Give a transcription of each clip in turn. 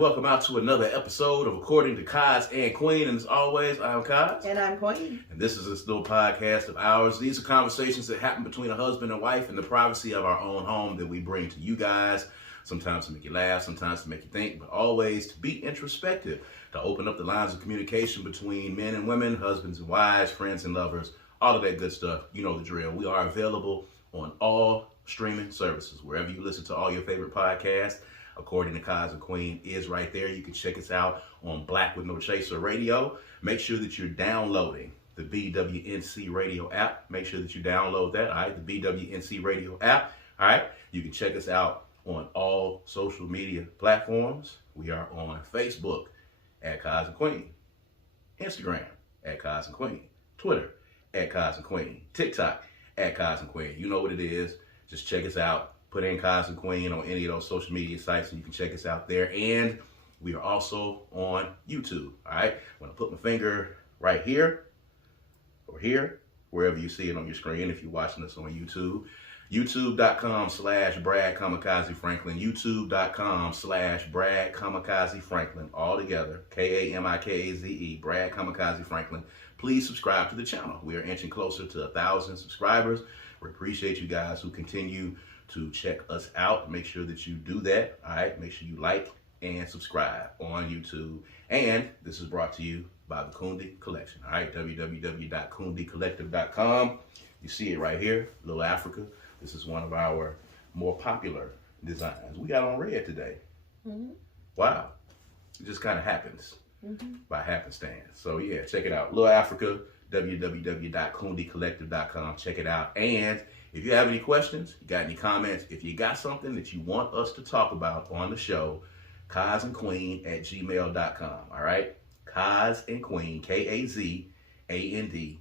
welcome out to another episode of According to Kaz Queen. And as always, I'm Kaz. And I'm Queen. And this is this little podcast of ours. These are conversations that happen between a husband and wife in the privacy of our own home that we bring to you guys. Sometimes to make you laugh, sometimes to make you think, but always to be introspective, to open up the lines of communication between men and women, husbands and wives, friends and lovers, all of that good stuff. You know the drill. We are available on all streaming services, wherever you listen to all your favorite podcasts. According to Kaz Queen is right there. You can check us out on Black with No Chaser Radio. Make sure that you're downloading the BWNC Radio app. Make sure that you download that, all right? The BWNC Radio app, all right? You can check us out on all social media platforms. We are on Facebook at Kaz Queen, Instagram at Kaz Queen, Twitter at Kaz Queen, TikTok at Kaz Queen. You know what it is. Just check us out. Put in Kaz Queen on any of those social media sites and you can check us out there. And we are also on YouTube, all right? I'm going to put my finger right here or here, wherever you see it on your screen if you're watching us on YouTube. YouTube.com/Brad Kamikaze Franklin. YouTube.com/Brad Kamikaze Franklin. All together. Kamikaze. Brad Kamikaze Franklin. Please subscribe to the channel. We are inching closer to 1,000 subscribers. We appreciate you guys who continue to check us out. Make sure that you do that. All right. Make sure you like and subscribe on YouTube. And this is brought to you by the Kundi Collection. All right. www.kundicollective.com. You see it right here. Little Africa. This is one of our more popular designs. We got on red today. Mm-hmm. Wow. It just kind of happens by happenstance. So yeah, check it out. Little Africa, www.kundicollective.com. Check it out. And if you have any questions, you got any comments, if you got something that you want us to talk about on the show, kazandqueen@gmail.com. All right? Kaz and Queen, KazandQueen,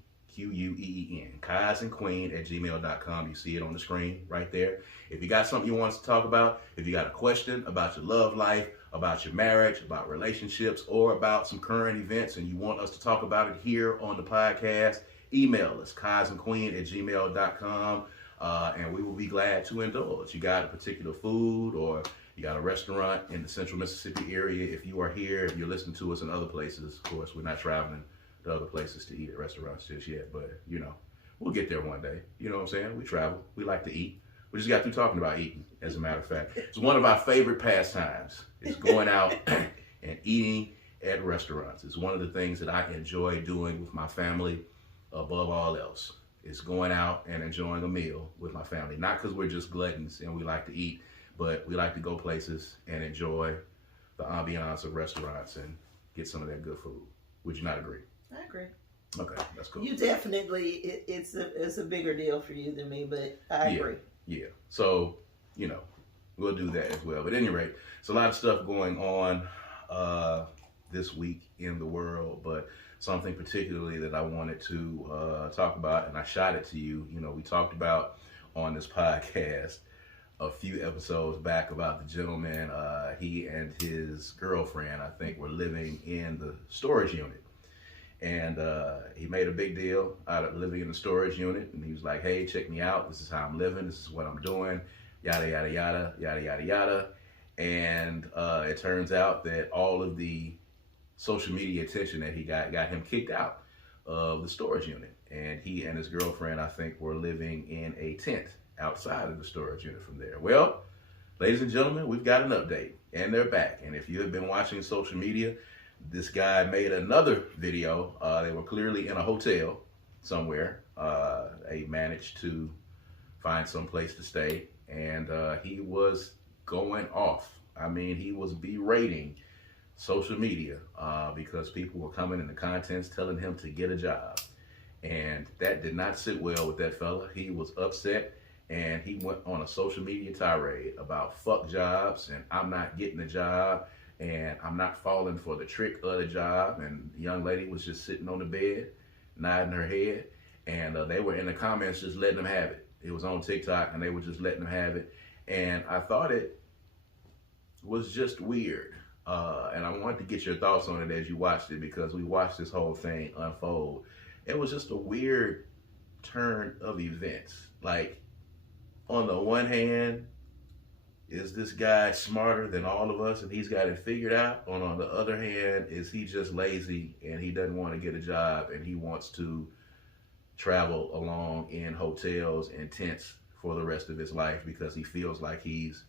kazandqueen@gmail.com. You see it on the screen right there. If you got something you want us to talk about, if you got a question about your love life, about your marriage, about relationships, or about some current events and you want us to talk about it here on the podcast, email us, kazandqueen@gmail.com. And we will be glad to indulge. You got a particular food or you got a restaurant in the central Mississippi area. If you are here, if you're listening to us in other places, of course, we're not traveling to other places to eat at restaurants just yet, but you know, we'll get there one day. You know what I'm saying? We travel. We like to eat. We just got through talking about eating, as a matter of fact. It's one of our favorite pastimes. It's going out and eating at restaurants. It's one of the things that I enjoy doing with my family above all else. It's going out and enjoying a meal with my family. Not because we're just gluttons and we like to eat, but we like to go places and enjoy the ambiance of restaurants and get some of that good food. Would you not agree? I agree. Okay, that's cool. You definitely, it's a bigger deal for you than me, but I agree. Yeah, so, you know, we'll do that as well. But at any rate, it's a lot of stuff going on this week in the world, but something particularly that I wanted to talk about, and I shot it to you. You know, we talked about on this podcast a few episodes back about the gentleman, he and his girlfriend, I think, were living in the storage unit. And he made a big deal out of living in the storage unit. And he was like, hey, check me out. This is how I'm living. This is what I'm doing. Yada, yada, yada, yada, yada, yada. And it turns out that all of the social media attention that he got him kicked out of the storage unit. And he and his girlfriend, I think, were living in a tent outside of the storage unit from there. Well, ladies and gentlemen, we've got an update. And they're back. And if you have been watching social media, this guy made another video. They were clearly in a hotel somewhere. They managed to find some place to stay, and he was going off. I mean, he was berating social media because people were coming in the comments telling him to get a job. And that did not sit well with that fella. He was upset, and he went on a social media tirade about fuck jobs, and I'm not getting a job, and I'm not falling for the trick of the job. And the young lady was just sitting on the bed, nodding her head. And they were in the comments just letting them have it. It was on TikTok, and they were just letting them have it. And I thought it was just weird. And I wanted to get your thoughts on it as you watched it, because we watched this whole thing unfold. It was just a weird turn of events. Like, on the one hand, is this guy smarter than all of us and he's got it figured out? Or on the other hand, is he just lazy and he doesn't want to get a job and he wants to travel along in hotels and tents for the rest of his life because he feels like he's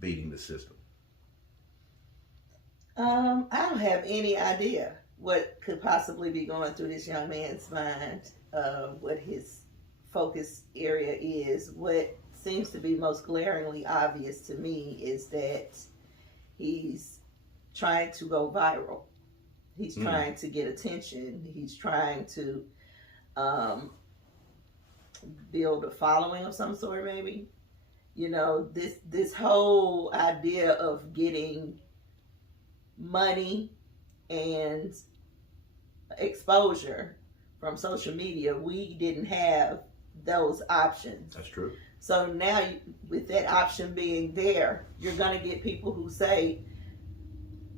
beating the system? I don't have any idea what could possibly be going through this young man's mind, what his focus area is. What seems to be most glaringly obvious to me is that he's trying to go viral. He's trying to get attention. He's trying to build a following of some sort, maybe. You know, this whole idea of getting money and exposure from social media, we didn't have those options. That's true. So now, with that option being there, you're going to get people who say,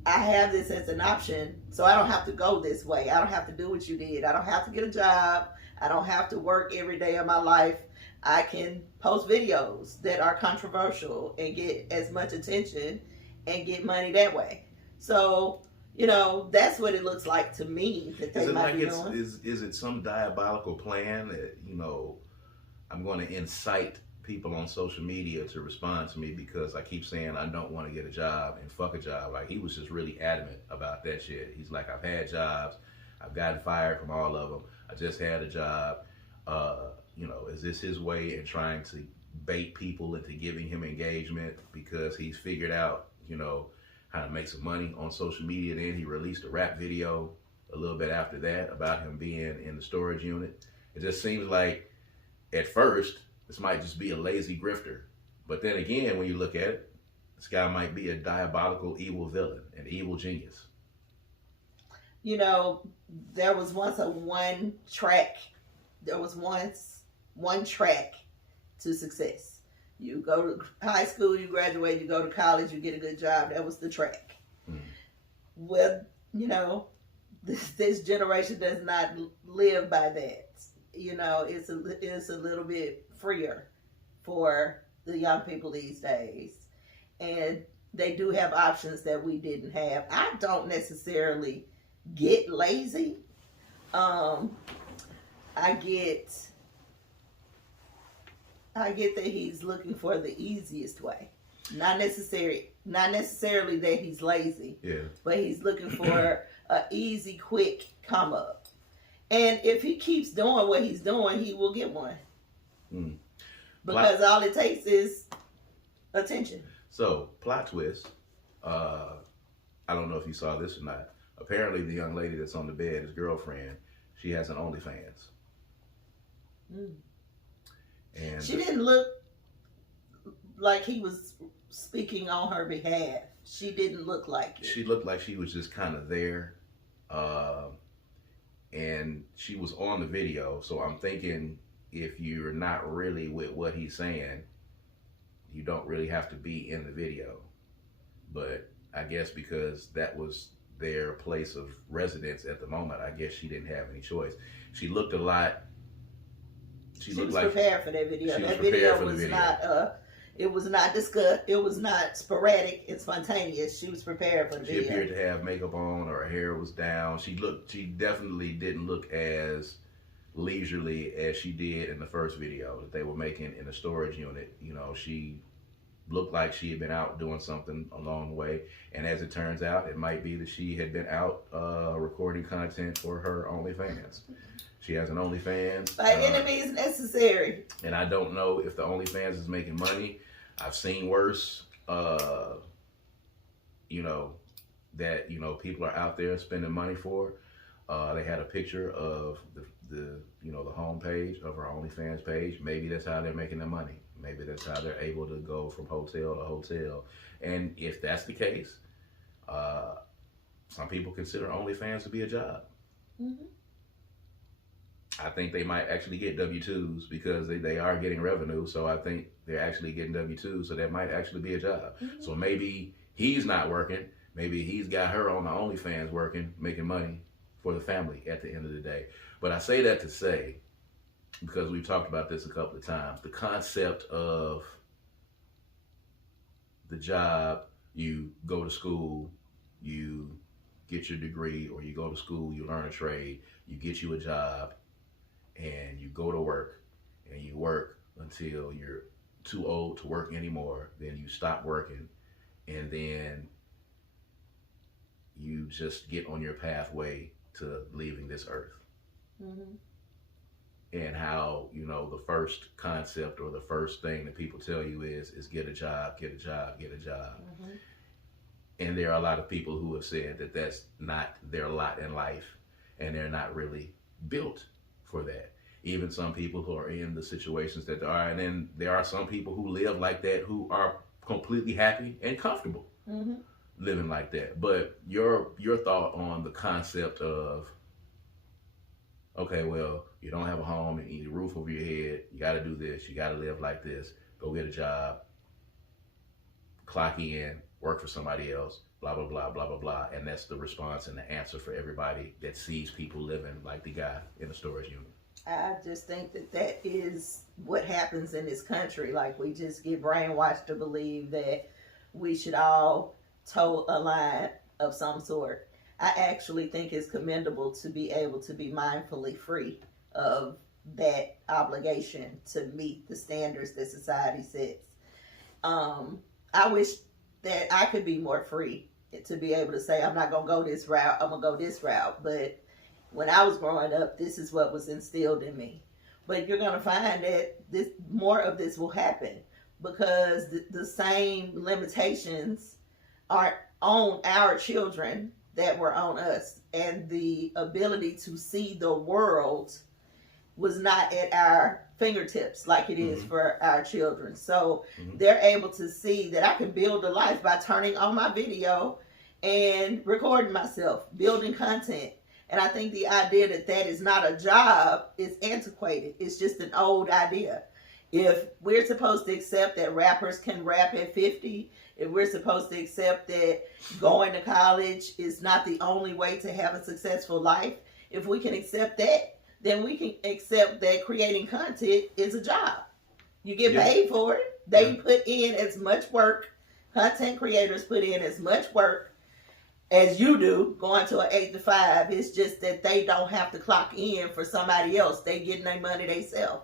I have this as an option, so I don't have to go this way. I don't have to do what you did. I don't have to get a job. I don't have to work every day of my life. I can post videos that are controversial and get as much attention and get money that way. So, you know, that's what it looks like to me that they might be doing. Is it some diabolical plan that, you know, I'm going to incite people on social media to respond to me because I keep saying I don't want to get a job and fuck a job? Like, he was just really adamant about that shit. He's like, I've had jobs. I've gotten fired from all of them. I just had a job. You know, is this his way in trying to bait people into giving him engagement because he's figured out, you know, how to make some money on social media? Then he released a rap video a little bit after that about him being in the storage unit. It just seems like at first this might just be a lazy grifter. But then again, when you look at it, this guy might be a diabolical evil villain, an evil genius. You know, there was once one track to success. You go to high school, you graduate, you go to college, you get a good job. That was the track. Well, you know, this generation does not live by that. You know, it's a little bit freer for the young people these days. And they do have options that we didn't have. I don't necessarily get lazy. I get that he's looking for the easiest way. Not necessarily that he's lazy. Yeah. But he's looking for an easy, quick come up. And if he keeps doing what he's doing, he will get one. Because all it takes is attention. So, plot twist. I don't know if you saw this or not. Apparently, the young lady that's on the bed, his girlfriend, she has an OnlyFans. And she didn't look like he was speaking on her behalf. She didn't look like it. She looked like she was just kind of there. And she was on the video. So I'm thinking, if you're not really with what he's saying, you don't really have to be in the video. But I guess because that was their place of residence at the moment, I guess she didn't have any choice. She looked a lot. She was prepared for that video. That video was not. It was not discussed. It was not sporadic and spontaneous. She was prepared for the video. She appeared to have makeup on, or her hair was down. She definitely didn't look as leisurely as she did in the first video that they were making in the storage unit. You know, she looked like she had been out doing something along the way. And as it turns out, it might be that she had been out recording content for her OnlyFans. She has an OnlyFans. By any means necessary. And I don't know if the OnlyFans is making money. I've seen worse, you know, that, you know, people are out there spending money for. They had a picture of the you know, the homepage of her OnlyFans page. Maybe that's how they're making their money. Maybe that's how they're able to go from hotel to hotel. And if that's the case, some people consider OnlyFans to be a job. I think they might actually get W-2s because they are getting revenue. So I think they're actually getting W-2s. So that might actually be a job. So maybe he's not working. Maybe he's got her on the OnlyFans working, making money for the family at the end of the day. But I say that to say, because we've talked about this a couple of times, the concept of the job, you go to school, you get your degree, or you go to school, you learn a trade, you get you a job, and you go to work, and you work until you're too old to work anymore. Then you stop working, and then you just get on your pathway to leaving this earth. Mm-hmm. And how, the first concept or the first thing that people tell you is get a job, get a job, get a job. Mm-hmm. And there are a lot of people who have said that that's not their lot in life, and they're not really built for that. Even some people who are in the situations that they are, and then there are some people who live like that who are completely happy and comfortable Mm-hmm. living like that. But your thought on the concept of, okay, well, you don't have a home and you need a roof over your head, you got to do this, you got to live like this, go get a job, clock in, work for somebody else, blah, blah, blah, blah, blah, blah. And that's the response and the answer for everybody that sees people living like the guy in the storage unit. I just think that is what happens in this country. Like, we just get brainwashed to believe that we should all toe a line of some sort. I actually think it's commendable to be able to be mindfully free of that obligation to meet the standards that society sets. I wish that I could be more free to be able to say, I'm not going to go this route, I'm going to go this route. But when I was growing up, this is what was instilled in me. But you're going to find that more of this will happen, because the same limitations are on our children that were on us, and the ability to see the world was not at our fingertips like it is for our children. So they're able to see that I can build a life by turning on my video and recording myself, building content. And I think the idea that is not a job is antiquated. It's just an old idea. If we're supposed to accept that rappers can rap at 50, if we're supposed to accept that going to college is not the only way to have a successful life, if we can accept that, then we can accept that creating content is a job. You get paid for it. They put in as much work. Content creators put in as much work as you do going to an 8 to 5. It's just that they don't have to clock in for somebody else. They getting their money themselves.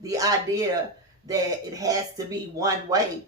The idea that it has to be one way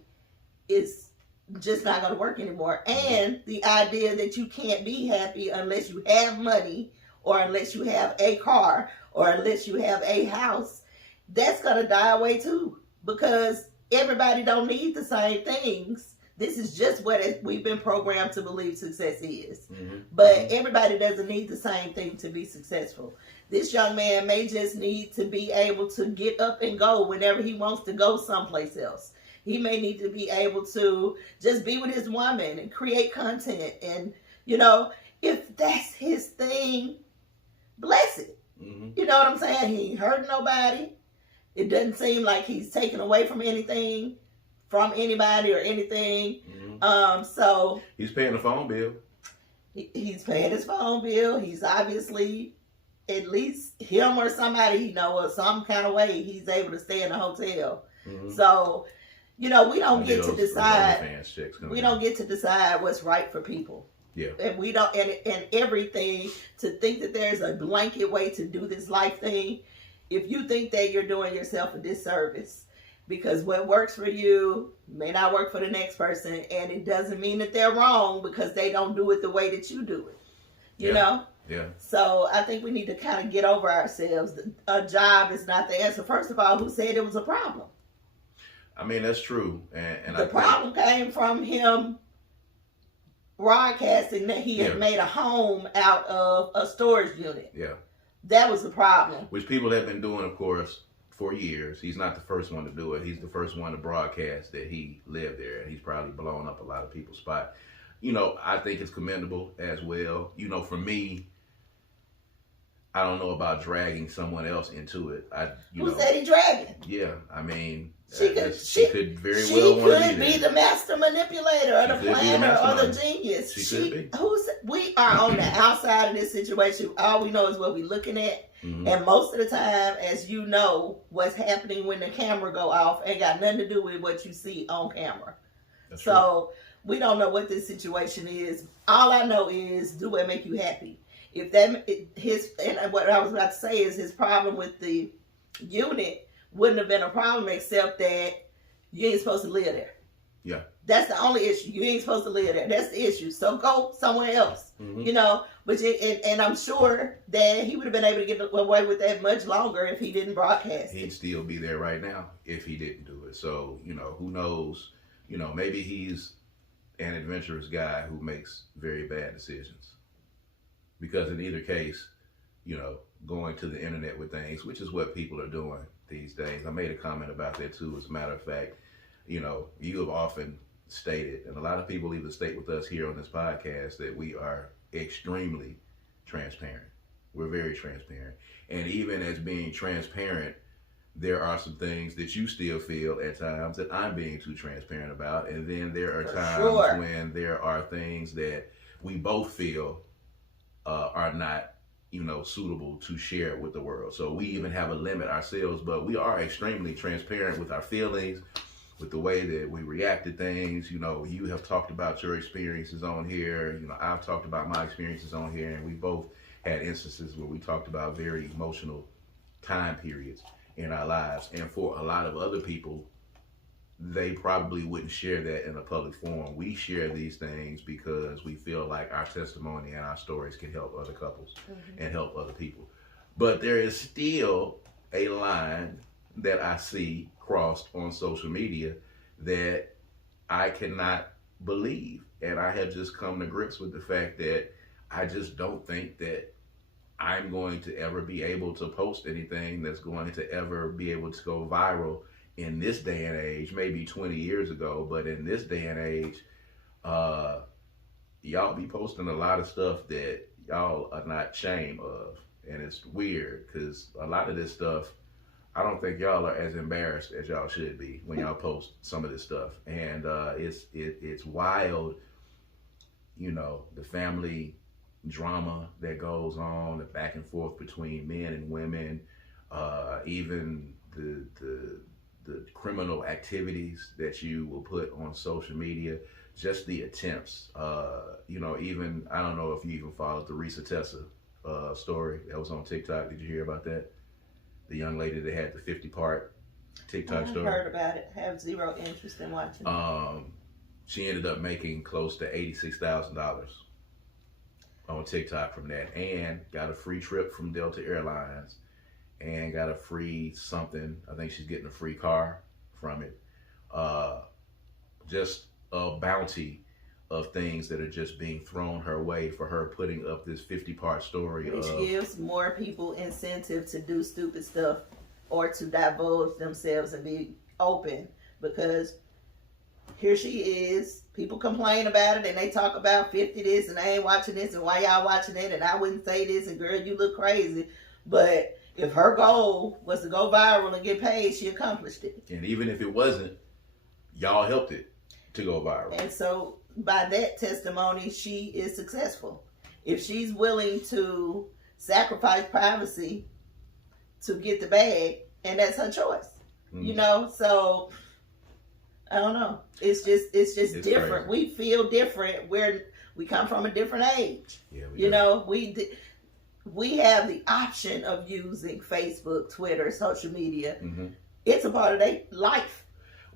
is just not going to work anymore. And the idea that you can't be happy unless you have money, or unless you have a car, or unless you have a house, that's going to die away too, because everybody don't need the same things. This is just what we've been programmed to believe success is. But everybody doesn't need the same thing to be successful. This young man may just need to be able to get up and go whenever he wants to go someplace else. He may need to be able to just be with his woman and create content. And, if that's his thing, bless it. You know what I'm saying? He ain't hurting nobody. It doesn't seem like he's taken away from anything, from anybody or anything. So he's paying the phone bill. He's paying his phone bill. He's obviously, at least him or somebody he knows, some kind of way he's able to stay in a hotel. So, we don't get to decide. We don't get to decide what's right for people. Yeah. And we don't, and everything, to think that there's a blanket way to do this life thing. If you think that, you're doing yourself a disservice, because what works for you may not work for the next person, and it doesn't mean that they're wrong because they don't do it the way that you do it. You know? Yeah. So I think we need to kind of get over ourselves. A job is not the answer. First of all, who said it was a problem? I mean, that's true. And the problem came from him broadcasting that he had made a home out of a storage unit. Yeah. That was the problem. Which people have been doing, of course, for years. He's not the first one to do it. He's the first one to broadcast that he lived there. And he's probably blown up a lot of people's spot. I think it's commendable as well. For me, I don't know about dragging someone else into it. Who said he dragging? Yeah, I mean, she could very well want to be the master manipulator or the planner or the genius. She could be. We are on the outside of this situation. All we know is what we're looking at. And most of the time, as you know, what's happening when the camera go off ain't got nothing to do with what you see on camera. That's true. So we don't know what this situation is. All I know is, do what make you happy. If that his and what I was about to say is his problem with the unit wouldn't have been a problem except that you ain't supposed to live there. Yeah. That's the only issue. You ain't supposed to live there. That's the issue. So go somewhere else. Mm-hmm. You know, but and I'm sure that he would have been able to get away with that much longer if he didn't broadcast. He'd still be there right now if he didn't do it. So, you know, who knows? You know, maybe he's an adventurous guy who makes very bad decisions. Because in either case, you know, going to the internet with things, which is what people are doing these days. I made a comment about that too, as a matter of fact. You know, you have often stated, and a lot of people even state with us here on this podcast, that we are extremely transparent. We're very transparent. And even as being transparent, there are some things that you still feel at times that I'm being too transparent about. And then there are times when there are things that we both feel are not, you know, suitable to share with the world. So we even have a limit ourselves, but we are extremely transparent with our feelings, with the way that we react to things. You know, you have talked about your experiences on here. You know, I've talked about my experiences on here, and we both had instances where we talked about very emotional time periods in our lives. And for a lot of other people, they probably wouldn't share that in a public forum. We share these things because we feel like our testimony and our stories can help other couples and help other people. But there is still a line that I see crossed on social media that I cannot believe. And I have just come to grips with the fact that I just don't think that I'm going to ever be able to post anything that's going to ever be able to go viral in this day and age. Maybe 20 years ago, but in this day and age, y'all be posting a lot of stuff that y'all are not ashamed of. And it's weird because a lot of this stuff, I don't think y'all are as embarrassed as y'all should be when y'all post some of this stuff. And it's wild, you know, the family drama that goes on, the back and forth between men and women, even the criminal activities that you will put on social media, just the attempts. You know, even, I don't know if you even followed the Reesa Tessa story that was on TikTok. Did you hear about that? The young lady that had the 50-part TikTok story. I heard about it. Have zero interest in watching it. She ended up making close to $86,000 on TikTok from that, and got a free trip from Delta Airlines, and got a free something. I think she's getting a free car from it. Just a bounty of things that are just being thrown her way for her putting up this 50-part story. Which gives more people incentive to do stupid stuff or to divulge themselves and be open, because here she is, people complain about it and they talk about 50 this and I ain't watching this and why y'all watching it and I wouldn't say this and girl, you look crazy. But if her goal was to go viral and get paid, she accomplished it. And even if it wasn't, y'all helped it to go viral. And so by that testimony, she is successful. If she's willing to sacrifice privacy to get the bag, and that's her choice. You know, so I don't know. It's just different. Crazy. We feel different. We come from a different age. Yeah, you know, we have the option of using Facebook, Twitter, social media. It's a part of their life.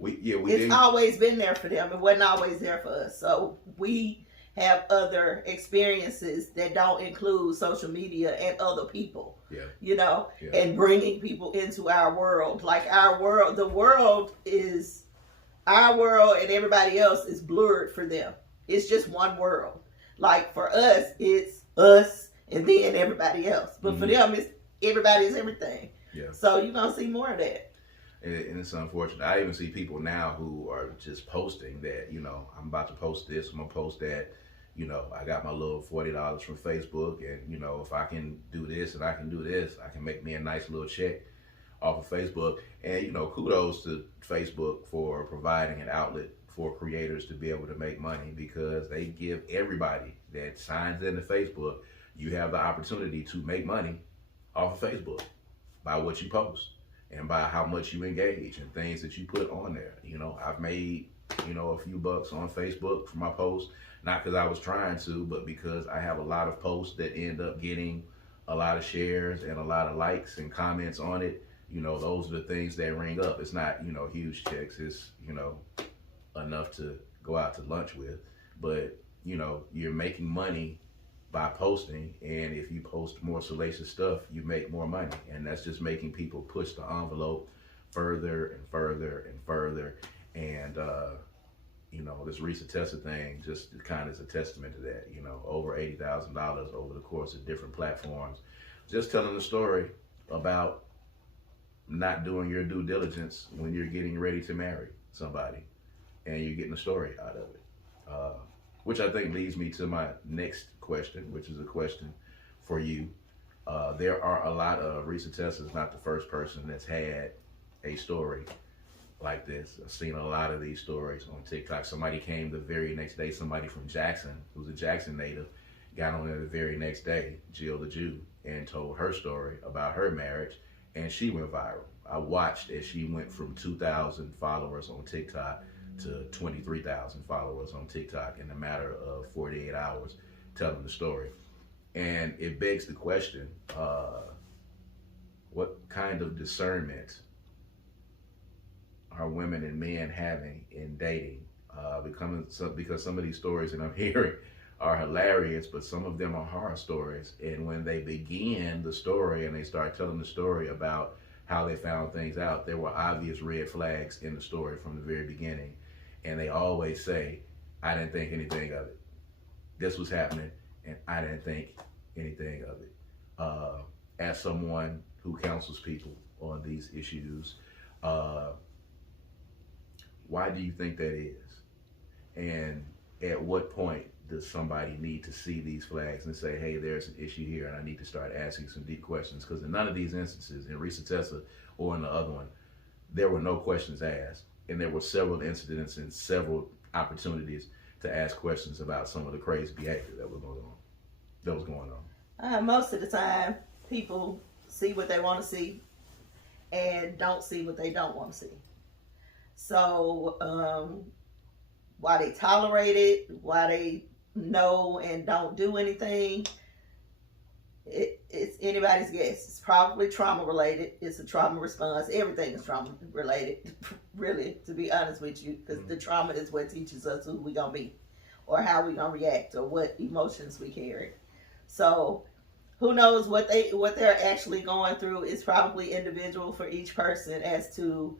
It's always been there for them. It wasn't always there for us. So we have other experiences that don't include social media and other people. You know, and bringing people into our world. Like our world, the world is our world, and everybody else is blurred for them. It's just one world. Like for us, it's us and then everybody else. But for them, it's everybody's everything. So you're gonna see more of that. And it's unfortunate. I even see people now who are just posting that, you know, I'm about to post this, I'm gonna post that. You know, I got my little $40 from Facebook, and, you know, if I can do this and I can do this, I can make me a nice little check off of Facebook. And, you know, kudos to Facebook for providing an outlet for creators to be able to make money, because they give everybody that signs into Facebook, you have the opportunity to make money off of Facebook by what you post and by how much you engage and things that you put on there. You know, I've made a few bucks on Facebook for my post. Not because I was trying to, but because I have a lot of posts that end up getting a lot of shares and a lot of likes and comments on it. Those are the things that ring up. It's not, huge checks. It's, enough to go out to lunch with. But, you're making money by posting. And if you post more salacious stuff, you make more money. And that's just making people push the envelope further and further and further. And, this Reesa Tessa thing just kind of is a testament to that. Over $80,000 over the course of different platforms. Just telling the story about not doing your due diligence when you're getting ready to marry somebody and you're getting a story out of it. Which I think leads me to my next question, which is a question for you. There are a lot of, Reesa Tessa is not the first person that's had a story like this. I've seen a lot of these stories on TikTok. Somebody came the very next day, somebody from Jackson, who's a Jackson native, got on there the very next day, Jill the Jew, and told her story about her marriage, and she went viral. I watched as she went from 2,000 followers on TikTok to 23,000 followers on TikTok in a matter of 48 hours telling the story. And it begs the question, what kind of discernment are women and men having in dating? Because some of these stories that I'm hearing are hilarious, but some of them are horror stories. And when they begin the story and they start telling the story about how they found things out, there were obvious red flags in the story from the very beginning. And they always say, I didn't think anything of it. This was happening, and I didn't think anything of it. As someone who counsels people on these issues, why do you think that is? And at what point does somebody need to see these flags and say, hey, there's an issue here and I need to start asking some deep questions? Because in none of these instances, in Reesa Tessa or in the other one, there were no questions asked. And there were several incidents and several opportunities to ask questions about some of the crazy behavior that was going on. Most of the time, people see what they want to see and don't see what they don't want to see. So why they tolerate it, why they know and don't do anything, it's anybody's guess. It's probably trauma related. It's a trauma response. Everything is trauma related, really, to be honest with you, because the trauma is what teaches us who we're going to be or how we're going to react or what emotions we carry. So who knows what they're actually going through is probably individual for each person as to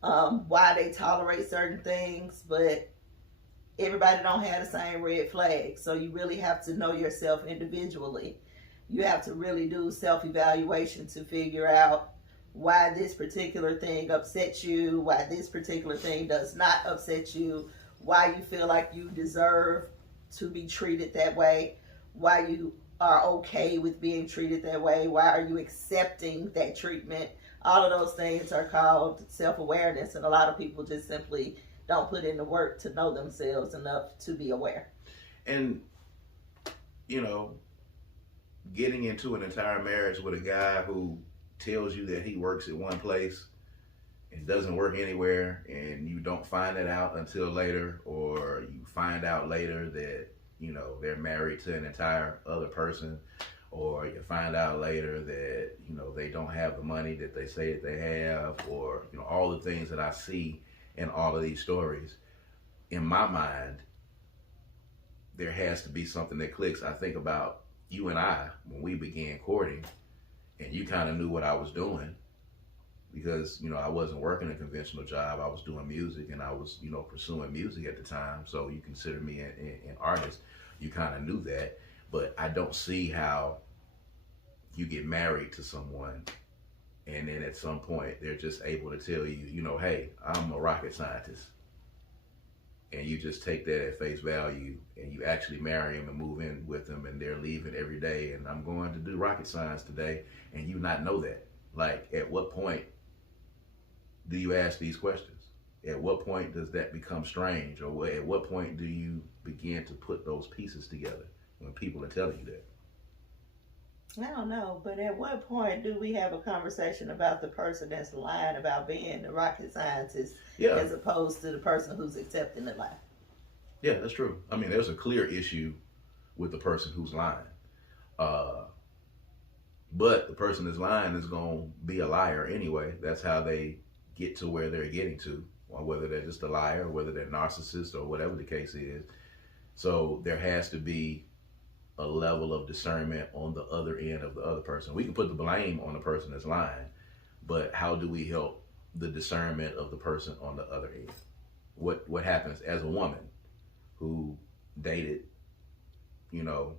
why they tolerate certain things, but everybody don't have the same red flags. So you really have to know yourself individually. You have to really do self-evaluation to figure out why this particular thing upsets you, why this particular thing does not upset you, why you feel like you deserve to be treated that way, why you are okay with being treated that way, why are you accepting that treatment. All of those things are called self-awareness, and a lot of people just simply don't put in the work to know themselves enough to be aware. And, getting into an entire marriage with a guy who tells you that he works at one place and doesn't work anywhere, and you don't find it out until later, or you find out later that, they're married to an entire other person, or you find out later that, they don't have the money that they say that they have, or, all the things that I see in all of these stories. In my mind, there has to be something that clicks. I think about you and I when we began courting, and you kind of knew what I was doing because, I wasn't working a conventional job. I was doing music, and I was, pursuing music at the time. So you consider me an artist. You kind of knew that, but I don't see how you get married to someone and then at some point they're just able to tell you, hey, I'm a rocket scientist. And you just take that at face value and you actually marry them and move in with them, and they're leaving every day and I'm going to do rocket science today, and you not know that. Like, at what point do you ask these questions? At what point does that become strange? Or at what point do you begin to put those pieces together when people are telling you that? I don't know, but at what point do we have a conversation about the person that's lying about being the rocket scientist Yeah, as opposed to the person who's accepting the lie? yeah, that's true. I mean, there's a clear issue with the person who's lying. Uh, but the person that's lying is going to be a liar anyway. That's how they get to where they're getting to, or whether they're just a liar, or whether they're narcissist, or whatever the case is. So there has to be a level of discernment on the other end of the other person. We can put the blame on the person that's lying, but how do we help the discernment of the person on the other end? What happens as a woman who dated, you know,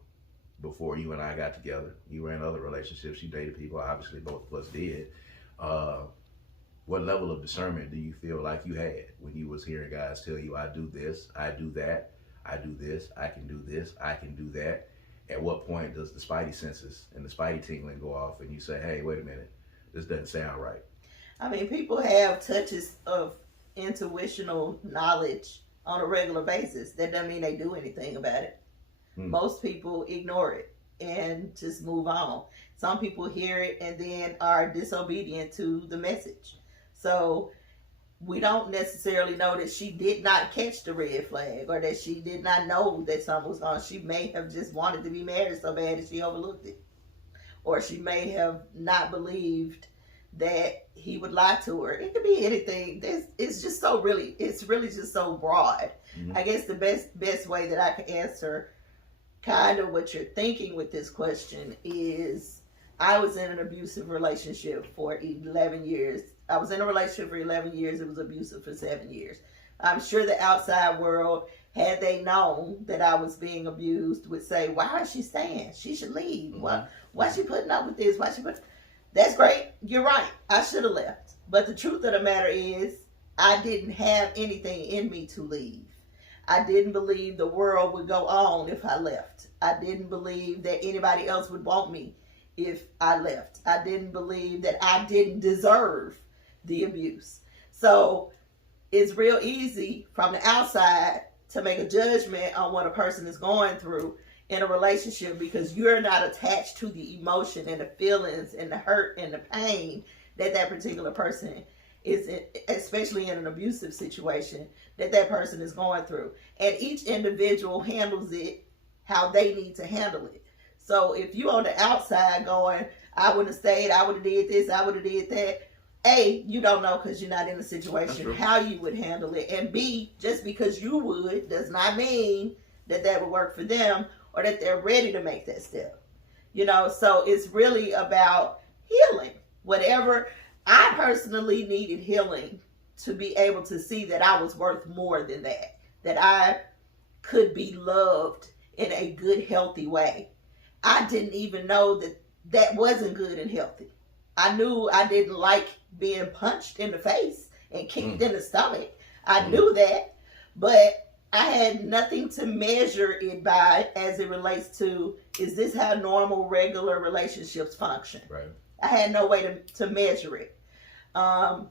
before you and I got together? You were in other relationships, you dated people, obviously both of us did. What level of discernment do you feel like you had when you was hearing guys tell you, I do this, I do that, I do this, I can do this, I can do that? At what point does the spidey senses and the spidey tingling go off and you say, hey, wait a minute, this doesn't sound right? I mean, people have touches of intuitional knowledge on a regular basis. That doesn't mean they do anything about it. Most people ignore it and just move on. Some people hear it and then are disobedient to the message. So we don't necessarily know that she did not catch the red flag or that she did not know that something was going on. She may have just wanted to be married so bad that she overlooked it. Or she may have not believed that he would lie to her. It could be anything. It's just so really, it's really just so broad. Mm-hmm. I guess the best way that I can answer kind of what you're thinking with this question is, I was in an abusive relationship for 11 years. I was in a relationship for 11 years. It was abusive for 7 years. I'm sure the outside world, had they known that I was being abused, would say, why is she staying? She should leave. Mm-hmm. Why is she putting up with this? That's great. You're right. I should have left. But the truth of the matter is, I didn't have anything in me to leave. I didn't believe the world would go on if I left. I didn't believe that anybody else would want me if I left. I didn't believe that I didn't deserve the abuse. So it's real easy from the outside to make a judgment on what a person is going through in a relationship because you're not attached to the emotion and the feelings and the hurt and the pain that particular person is in, especially in an abusive situation, that person is going through. And each individual handles it how they need to handle it. So if you on the outside going, I would have stayed, I would have did this, I would have did that. A, you don't know because you're not in a situation how you would handle it. And B, just because you would does not mean that would work for them or that they're ready to make that step. You know, so it's really about healing. Whatever, I personally needed healing to be able to see that I was worth more than that I could be loved in a good, healthy way. I didn't even know that wasn't good and healthy. I knew I didn't like being punched in the face and kicked in the stomach. I knew that, but I had nothing to measure it by as it relates to, is this how normal, regular relationships function? Right. I had no way to measure it.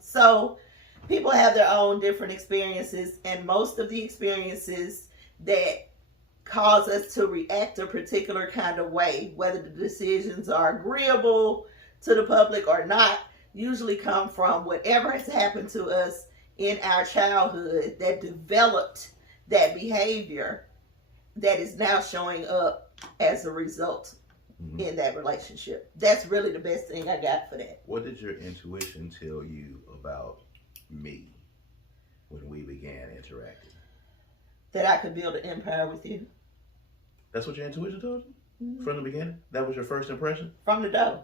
So people have their own different experiences, and most of the experiences that cause us to react a particular kind of way, whether the decisions are agreeable to the public or not, usually come from whatever has happened to us in our childhood that developed that behavior that is now showing up as a result in that relationship. That's really the best thing I got for that. What did your intuition tell you about me when we began interacting? That I could build an empire with you. That's what your intuition told you? From the beginning? That was your first impression? From the door.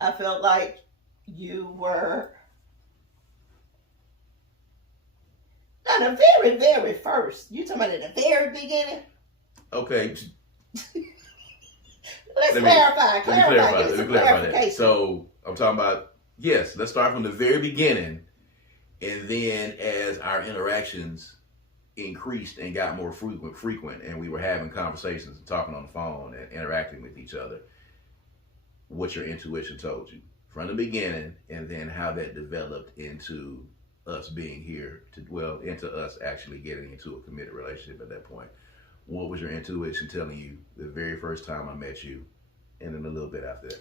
I felt like you were... Now, the very, very first. You talking about at the very beginning? Okay. Let me clarify. Let me clarify that. So, I'm talking about, yes, let's start from the very beginning. And then as our interactions increased and got more frequent, and we were having conversations and talking on the phone and interacting with each other, what your intuition told you from the beginning, and then how that developed into us being here into us actually getting into a committed relationship at that point. What was your intuition telling you the very first time I met you and then a little bit after that?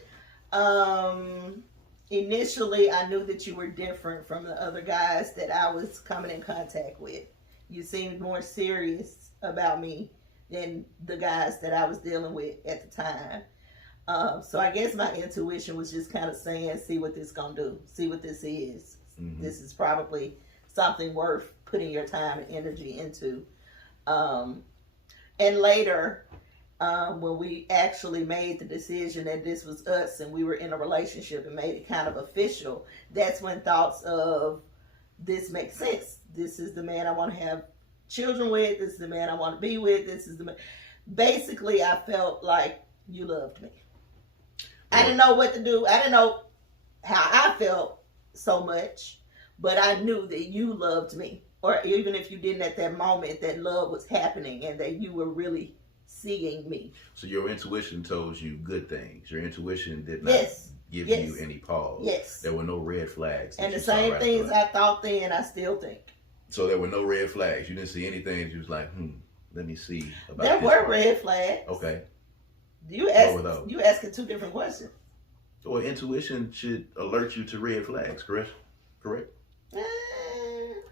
Initially, I knew that you were different from the other guys that I was coming in contact with. You seemed more serious about me than the guys that I was dealing with at the time. So I guess my intuition was just kind of saying, see what this gonna do, see what this is. Mm-hmm. This is probably something worth putting your time and energy into. And later, when we actually made the decision that this was us and we were in a relationship and made it kind of official, that's when thoughts of this makes sense. This is the man I want to have children with. This is the man I want to be with. This is the man. Basically, I felt like you loved me. I didn't know what to do. I didn't know how I felt so much, but I knew that you loved me. Or even if you didn't at that moment, that love was happening and that you were really seeing me. So your intuition told you good things. Your intuition did not give you any pause. Yes. There were no red flags. And the same things I thought then, I still think. So there were no red flags. You didn't see anything that you was like, let me see about there were red flags. Okay. You asking two different questions. Well, intuition should alert you to red flags, correct?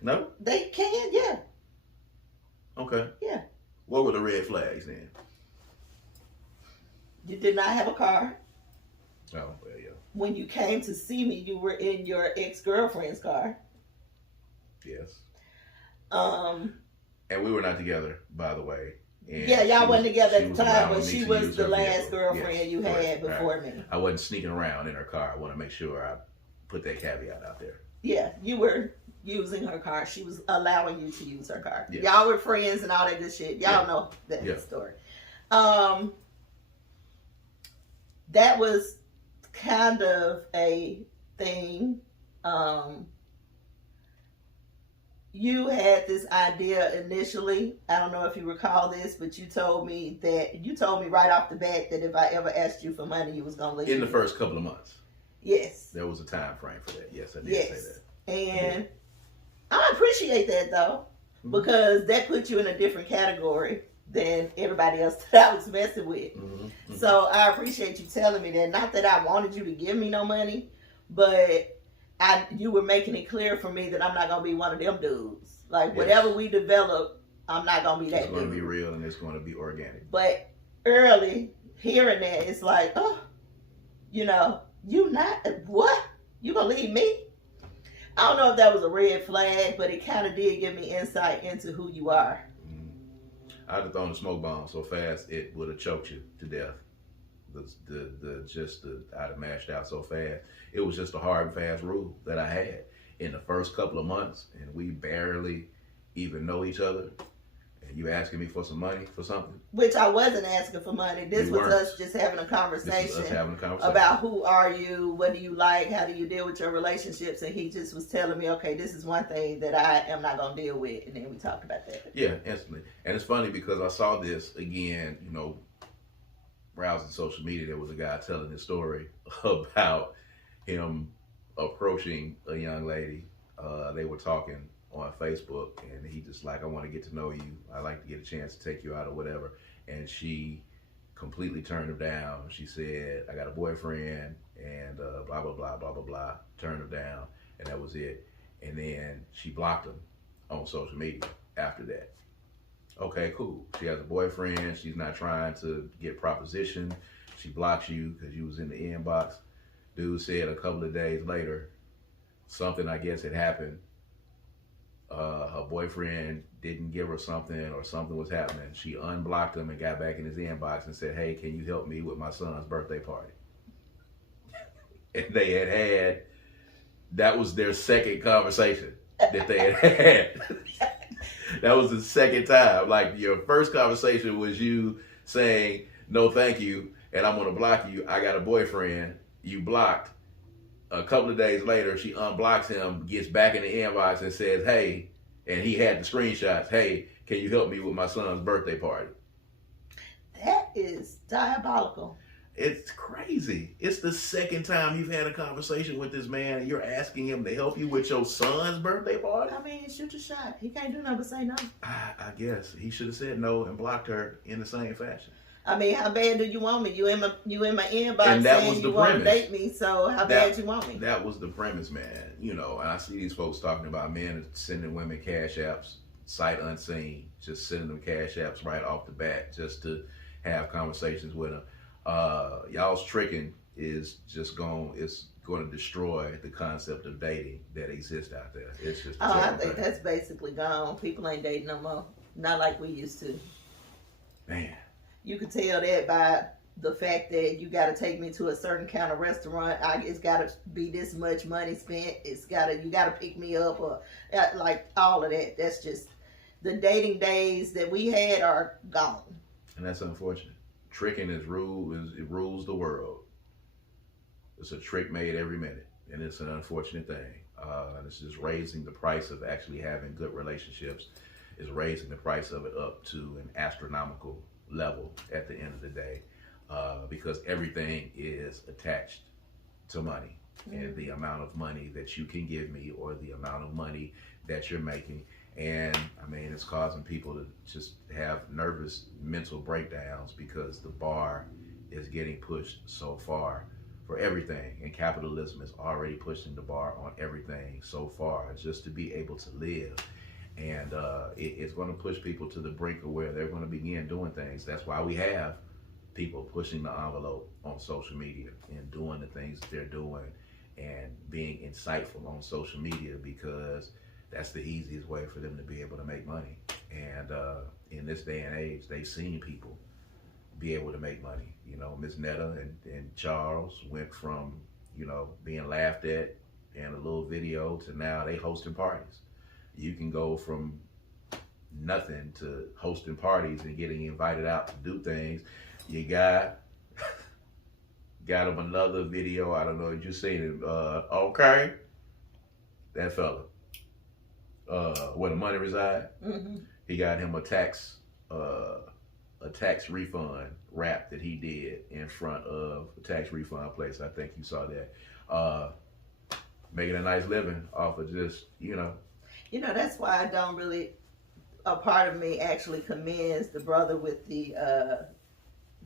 No? They can, yeah. Okay. Yeah. What were the red flags then? You did not have a car. Oh, well, yeah. When you came to see me, you were in your ex-girlfriend's car. Yes. And we were not together, by the way. And yeah, y'all wasn't together at the time, but she was the last girlfriend you had before me. I wasn't sneaking around in her car. I want to make sure I put that caveat out there. Yeah, you were using her car. She was allowing you to use her car. Yes. Y'all were friends and all that good shit. Y'all know that story. That was kind of a thing. You had this idea initially. I don't know if you recall this, but you told me right off the bat that if I ever asked you for money, you was gonna leave. In the first couple of months. Yes. There was a time frame for that. Yes, I did say that. And I appreciate that though, because that put you in a different category than everybody else that I was messing with. Mm-hmm. So I appreciate you telling me that. Not that I wanted you to give me no money, but you were making it clear for me that I'm not gonna be one of them dudes. Like whatever we develop, I'm not gonna be that dude. It's gonna be real and it's gonna be organic. But early hearing that, it's like, oh, you not what? You gonna leave me? I don't know if that was a red flag, but it kind of did give me insight into who you are. I'd have thrown the smoke bomb so fast it would have choked you to death. I'd have mashed out so fast. It was just a hard and fast rule that I had in the first couple of months, and we barely even know each other. And you asking me for some money for something? Which I wasn't asking for money. This was us just having a conversation about who are you, what do you like, how do you deal with your relationships, and he just was telling me, okay, this is one thing that I am not going to deal with, and then we talked about that. Yeah, instantly. And it's funny because I saw this again, browsing social media. There was a guy telling his story about him approaching a young lady. They were talking on Facebook, and he just like, I want to get to know you. I like to get a chance to take you out or whatever. And she completely turned him down. She said, I got a boyfriend and blah, blah, blah, blah, blah, blah. Turned him down, and that was it. And then she blocked him on social media after that. Okay, cool. She has a boyfriend. She's not trying to get propositioned. She blocks you because you was in the inbox. Dude said a couple of days later, something I guess had happened. Her boyfriend didn't give her something or something was happening. She unblocked him and got back in his inbox and said, hey, can you help me with my son's birthday party? And they had, that was their second conversation that they had. That was the second time. Like your first conversation was you saying, no, thank you. And I'm going to block you. I got a boyfriend. You blocked. A couple of days later, she unblocks him, gets back in the inbox and says, hey, and he had the screenshots. Hey, can you help me with my son's birthday party? That is diabolical. It's crazy. It's the second time you've had a conversation with this man and you're asking him to help you with your son's birthday party? I mean, shoot your shot. He can't do nothing but say no. I guess. He should have said no and blocked her in the same fashion. I mean, how bad do you want me? You in my inbox And that saying was the you want to premise. date me, so how bad you want me? That was the premise, man. You know, and I see these folks talking about men sending women cash apps, sight unseen, just sending them cash apps right off the bat just to have conversations with them. Y'all's tricking is just it's going to destroy the concept of dating that exists out there. It's just I think that's basically gone. People ain't dating no more. Not like we used to. Man. You can tell that by the fact that you got to take me to a certain kind of restaurant. It's got to be this much money spent. You got to pick me up, or like all of that. That's just the dating days that we had are gone. And that's unfortunate. Tricking it rules the world. It's a trick made every minute, and it's an unfortunate thing. It's just raising the price of actually having good relationships. Is raising the price of it up to an astronomical level at the end of the day, because everything is attached to money. And the amount of money that you can give me, or the amount of money that you're making. And I mean, it's causing people to just have nervous mental breakdowns because the bar is getting pushed so far for everything. And capitalism is already pushing the bar on everything so far just to be able to live. And it's going to push people to the brink of where they're going to begin doing things. That's why we have people pushing the envelope on social media and doing the things that they're doing and being insightful on social media, because that's the easiest way for them to be able to make money. And in this day and age, they've seen people be able to make money. You know, Miss Netta and Charles went from, you know, being laughed at in a little video to now they hosting parties. You can go from nothing to hosting parties and getting invited out to do things. You got him another video. I don't know if you seen it. Okay, that fella. Where the money reside. Mm-hmm. He got him a tax refund rap that he did in front of a tax refund place. I think you saw that. Making a nice living off of just, you know. You know, that's why I don't really, a part of me actually commends the brother with the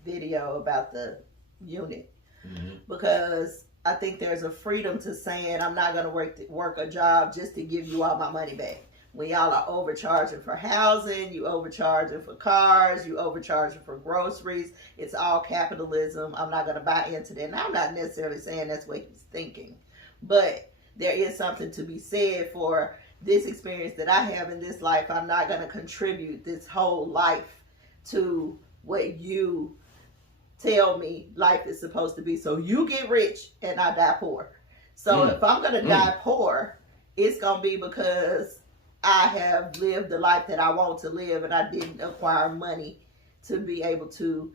video about the unit. Mm-hmm. Because I think there's a freedom to saying, I'm not going to work a job just to give you all my money back. When y'all are overcharging for housing, you overcharging for cars, you overcharging for groceries. It's all capitalism. I'm not going to buy into that. And I'm not necessarily saying that's what he's thinking. But there is something to be said for this experience that I have in this life. I'm not going to contribute this whole life to what you tell me life is supposed to be. So you get rich and I die poor. So if I'm going to die poor, it's going to be because I have lived the life that I want to live and I didn't acquire money to be able to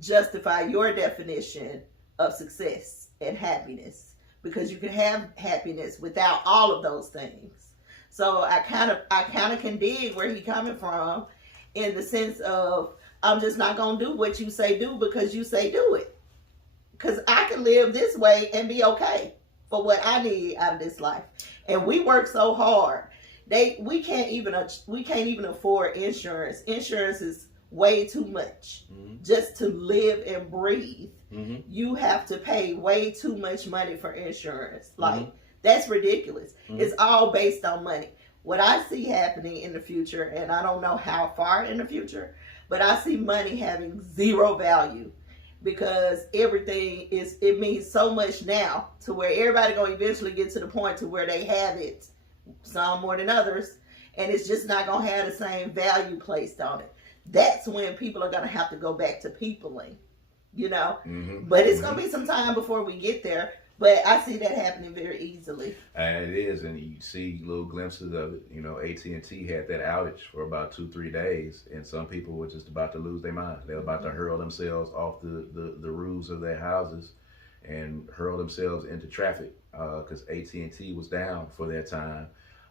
justify your definition of success and happiness. Because you can have happiness without all of those things. So I kind of can dig where he's coming from, in the sense of, I'm just not gonna do what you say do because you say do it. Because I can live this way and be okay for what I need out of this life. And we work so hard. We can't even afford insurance. Insurance is way too much just to live and breathe. Mm-hmm. You have to pay way too much money for insurance. Like, that's ridiculous. Mm-hmm. It's all based on money. What I see happening in the future, and I don't know how far in the future, but I see money having zero value, because it means so much now to where everybody gonna eventually get to the point to where they have it, some more than others, and it's just not gonna have the same value placed on it. That's when people are gonna have to go back to peopling. You know, but it's gonna be some time before we get there. But I see that happening very easily. It is, and you see little glimpses of it. You know, AT&T had that outage for about 2-3 days, and some people were just about to lose their minds. They were about to hurl themselves off the roofs of their houses and hurl themselves into traffic because AT&T was down for that time.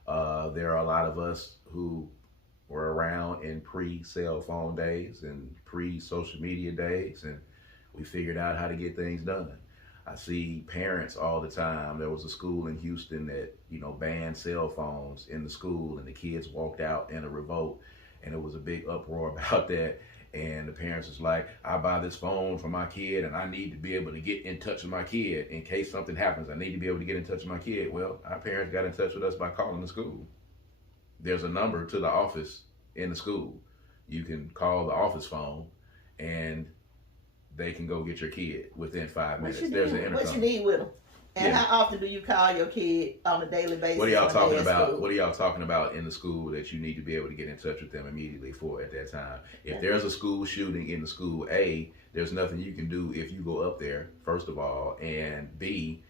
There are a lot of us who were around in pre-cell phone days and pre-social media days, and we figured out how to get things done. I see parents all the time. There was a school in Houston that, you know, banned cell phones in the school, and the kids walked out in a revolt, and it was a big uproar about that. And the parents is like, I buy this phone for my kid and I need to be able to get in touch with my kid in case something happens. I need to be able to get in touch with my kid. Well, our parents got in touch with us by calling the school. There's a number to the office in the school. You can call the office phone and they can go get your kid within 5 minutes. There's an intercom. What you need with them? And how often do you call your kid on a daily basis? What are y'all talking about? What are y'all talking about in the school that you need to be able to get in touch with them immediately for at that time? If there's a school shooting in the school, A, there's nothing you can do if you go up there, first of all, and B,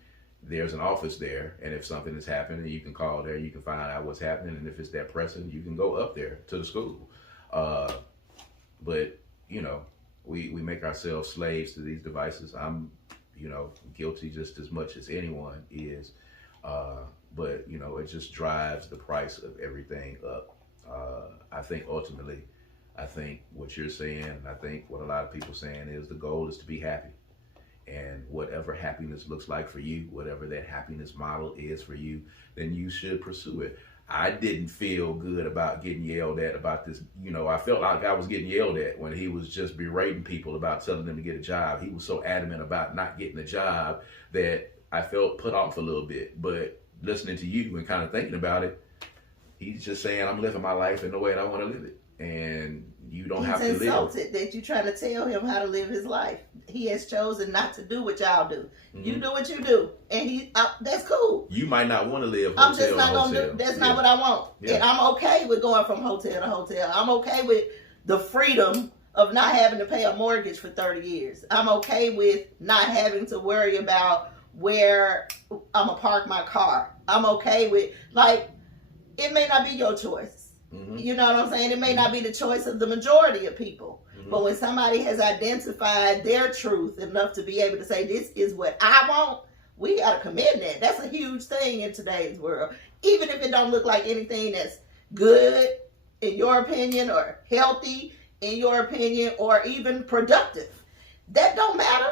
there's an office there, and if something is happening, you can call there, you can find out what's happening, and if it's that pressing, you can go up there to the school. But, you know, we make ourselves slaves to these devices. I'm, you know, guilty just as much as anyone is. But, you know, it just drives the price of everything up. I think ultimately, I think what you're saying, and I think what a lot of people are saying is the goal is to be happy. And whatever happiness looks like for you, whatever that happiness model is for you, then you should pursue it. I didn't feel good about getting yelled at about this. You know, I felt like I was getting yelled at when he was just berating people about telling them to get a job. He was so adamant about not getting a job that I felt put off a little bit. But listening to you and kind of thinking about it, he's just saying, I'm living my life in the way that I want to live it. And you don't have to live. He's insulted that you're trying to tell him how to live his life. He has chosen not to do what y'all do. Mm-hmm. You do what you do, and that's cool. You might not want to live hotel I'm just not going to do. That's not what I want. Yeah. And I'm okay with going from hotel to hotel. I'm okay with the freedom of not having to pay a mortgage for 30 years. I'm okay with not having to worry about where I'm going to park my car. I'm okay with, like, it may not be your choice. Mm-hmm. You know what I'm saying? It may not be the choice of the majority of people. Mm-hmm. But when somebody has identified their truth enough to be able to say, this is what I want, we got to commend that. That's a huge thing in today's world. Even if it don't look like anything that's good in your opinion, or healthy in your opinion, or even productive. That don't matter.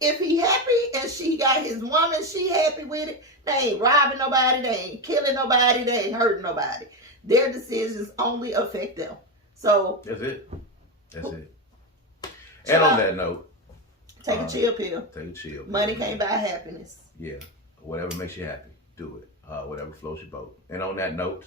If he happy and she got his woman, she happy with it, they ain't robbing nobody, they ain't killing nobody, they ain't hurting nobody. Their decisions only affect them. So that's it. That's it. And on that note, take a chill pill. Take a chill pill. Money can't buy happiness. Yeah. Whatever makes you happy, do it. Whatever floats your boat. And on that note,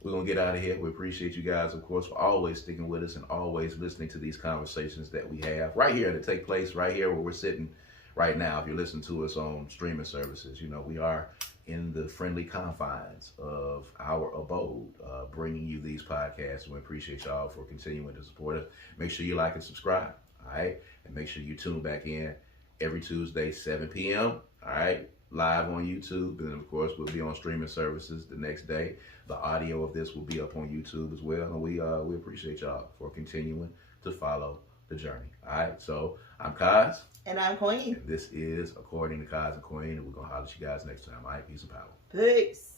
we're going to get out of here. We appreciate you guys, of course, for always sticking with us and always listening to these conversations that we have right here that take place right here where we're sitting right now. If you're listening to us on streaming services, you know, we are in the friendly confines of our abode, bringing you these podcasts. And we appreciate y'all for continuing to support us. Make sure you like and subscribe, all right? And make sure you tune back in every Tuesday, 7 p.m., all right? Live on YouTube. And then, of course, we'll be on streaming services the next day. The audio of this will be up on YouTube as well. And we appreciate y'all for continuing to follow the journey. All right, so I'm Kaz. And I'm Queen. And this is According to Kaz Queen. And we're going to holler at you guys next time. All right, peace and power. Peace.